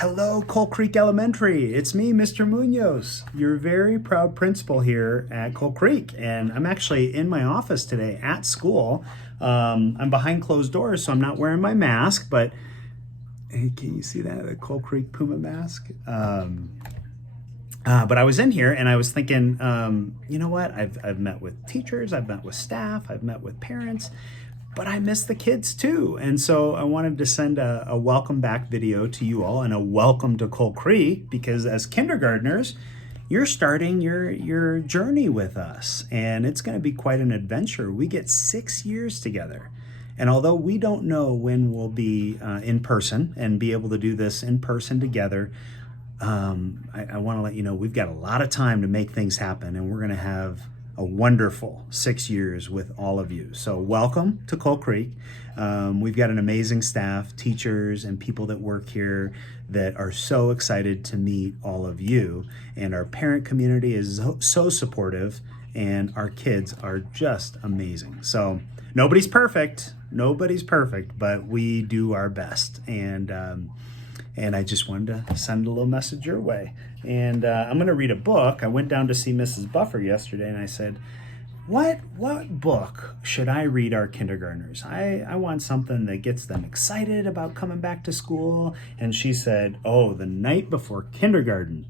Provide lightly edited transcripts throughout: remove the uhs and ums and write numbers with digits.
Hello, Coal Creek Elementary. It's me, Mr. Munoz, your very proud principal here at Coal Creek. And I'm actually in my office today at school. I'm behind closed doors, so I'm not wearing my mask, but hey, can you see that? The Coal Creek Puma mask? But I was in here and I was thinking, you know what? I've met with teachers, I've met with staff, I've met with parents, but I miss the kids too. And so I wanted to send a welcome back video to you all and a welcome to Coal Creek, because as kindergartners, you're starting your journey with us, and it's going to be quite an adventure. We get 6 years together. And although we don't know when we'll be in person and be able to do this in person together, I want to let you know we've got a lot of time to make things happen, and we're going to have a wonderful 6 years with all of you. So welcome to Coal Creek. We've got an amazing staff, teachers, and people that work here that are so excited to meet all of you. And our parent community is so supportive, and our kids are just amazing. So nobody's perfect, but we do our best. And I just wanted to send a little message your way. And I'm going to read a book. I went down to see Mrs. Buffer yesterday, and I said, what book should I read our kindergartners? I want something that gets them excited about coming back to school. And she said, oh, The Night Before Kindergarten.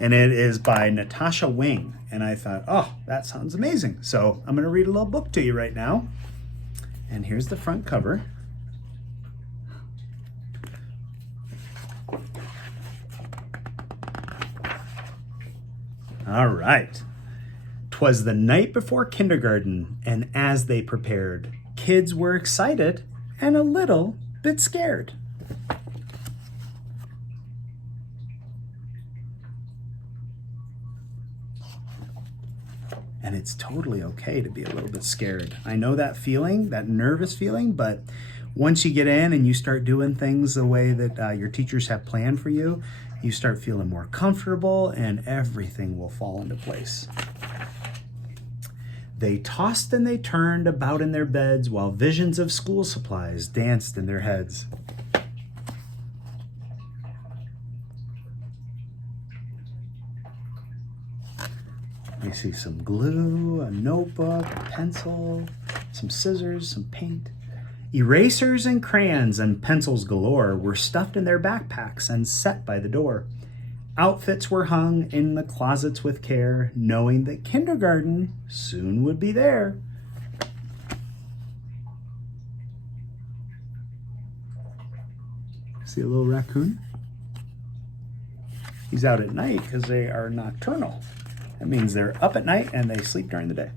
And it is by Natasha Wing. And I thought, oh, that sounds amazing. So I'm going to read a little book to you right now. And here's the front cover. All right. 'Twas the night before kindergarten, and as they prepared, kids were excited and a little bit scared. And it's totally okay to be a little bit scared. I know that feeling, that nervous feeling, but once you get in and you start doing things the way that your teachers have planned for you, you start feeling more comfortable and everything will fall into place. They tossed and they turned about in their beds while visions of school supplies danced in their heads. You see some glue, a notebook, a pencil, some scissors, some paint. Erasers and crayons and pencils galore were stuffed in their backpacks and set by the door. Outfits were hung in the closets with care, knowing that kindergarten soon would be there. See a little raccoon? He's out at night because they are nocturnal. That means they're up at night and they sleep during the day.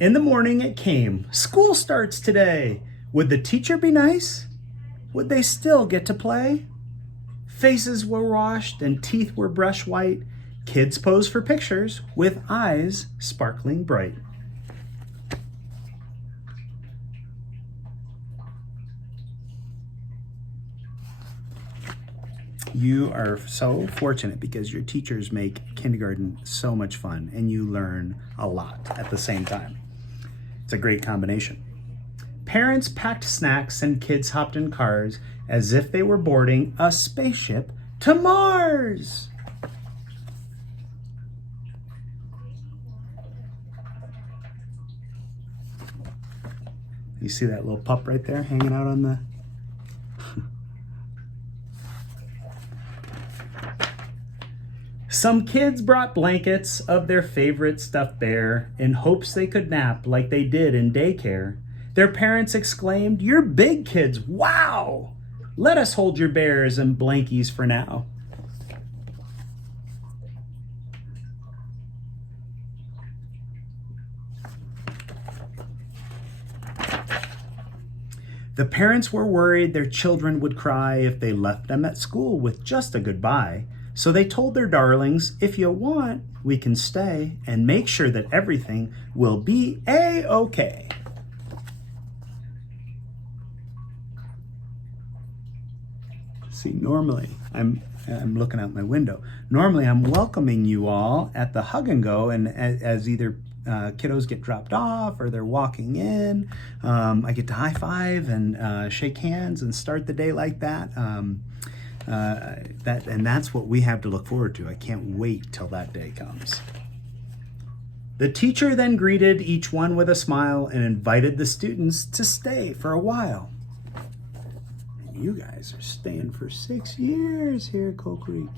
In the morning it came. School starts today. Would the teacher be nice? Would they still get to play? Faces were washed and teeth were brush white. Kids posed for pictures with eyes sparkling bright. You are so fortunate because your teachers make kindergarten so much fun and you learn a lot at the same time. It's a great combination. Parents packed snacks and kids hopped in cars as if they were boarding a spaceship to Mars. You see that little pup right there hanging out on the... Some kids brought blankets of their favorite stuffed bear in hopes they could nap like they did in daycare. Their parents exclaimed, "You're big kids, wow! Let us hold your bears and blankies for now." The parents were worried their children would cry if they left them at school with just a goodbye. So they told their darlings, if you want, we can stay and make sure that everything will be A-okay. See, normally I'm looking out my window. Normally I'm welcoming you all at the hug and go, and as either kiddos get dropped off or they're walking in, I get to high five and shake hands and start the day like that. That's what we have to look forward to. I can't wait till that day comes. The teacher then greeted each one with a smile and invited the students to stay for a while. And you guys are staying for 6 years here at Coal Creek.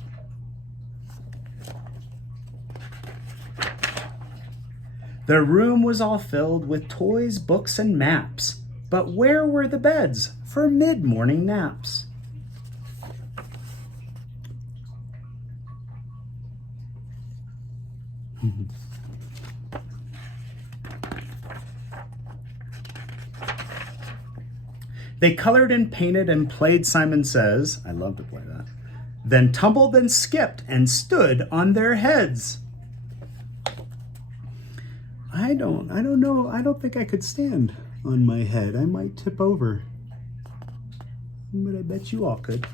The room was all filled with toys, books, and maps. But where were the beds for mid-morning naps? They colored and painted and played Simon Says. I love to play that. Then tumbled and skipped and stood on their heads. I don't know. I don't think I could stand on my head. I might tip over. But I bet you all could.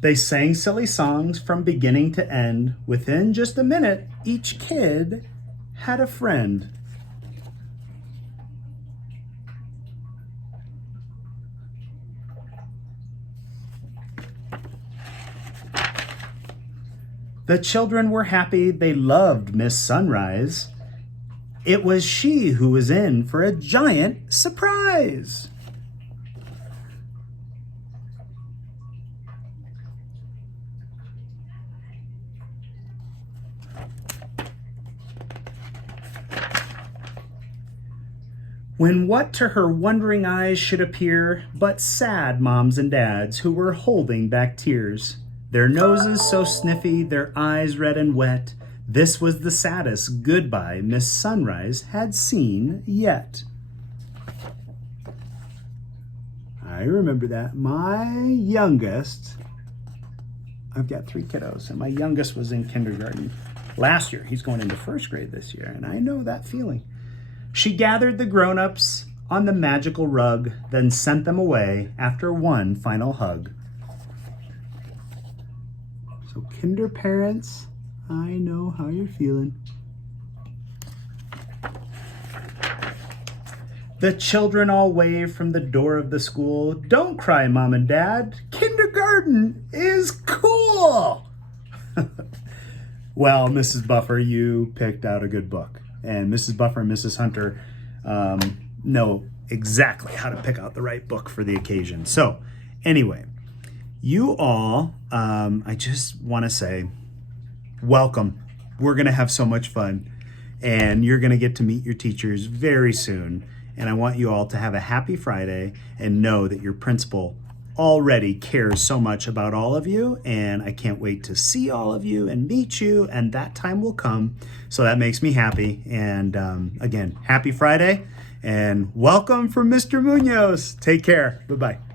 They sang silly songs from beginning to end. Within just a minute, each kid had a friend. The children were happy. They loved Miss Sunrise. It was she who was in for a giant surprise. When what to her wondering eyes should appear but sad moms and dads who were holding back tears. Their noses so sniffy, their eyes red and wet. This was the saddest goodbye Miss Sunrise had seen yet. I remember that. My youngest, I've got 3 kiddos, and my youngest was in kindergarten last year. He's going into 1st grade this year, and I know that feeling. She gathered the grown-ups on the magical rug, then sent them away after one final hug. So kinder parents, I know how you're feeling. The children all wave from the door of the school. Don't cry, Mom and Dad. Kindergarten is cool. Well, Mrs. Buffer, you picked out a good book. And Mrs. Buffer and Mrs. Hunter know exactly how to pick out the right book for the occasion. So anyway, you all, I just want to say, welcome. We're going to have so much fun, and you're going to get to meet your teachers very soon. And I want you all to have a happy Friday and know that your principal already cares so much about all of you, and I can't wait to see all of you and meet you, and that time will come. So that makes me happy. And again, happy Friday, and welcome from Mr. Munoz. Take care. Bye-bye.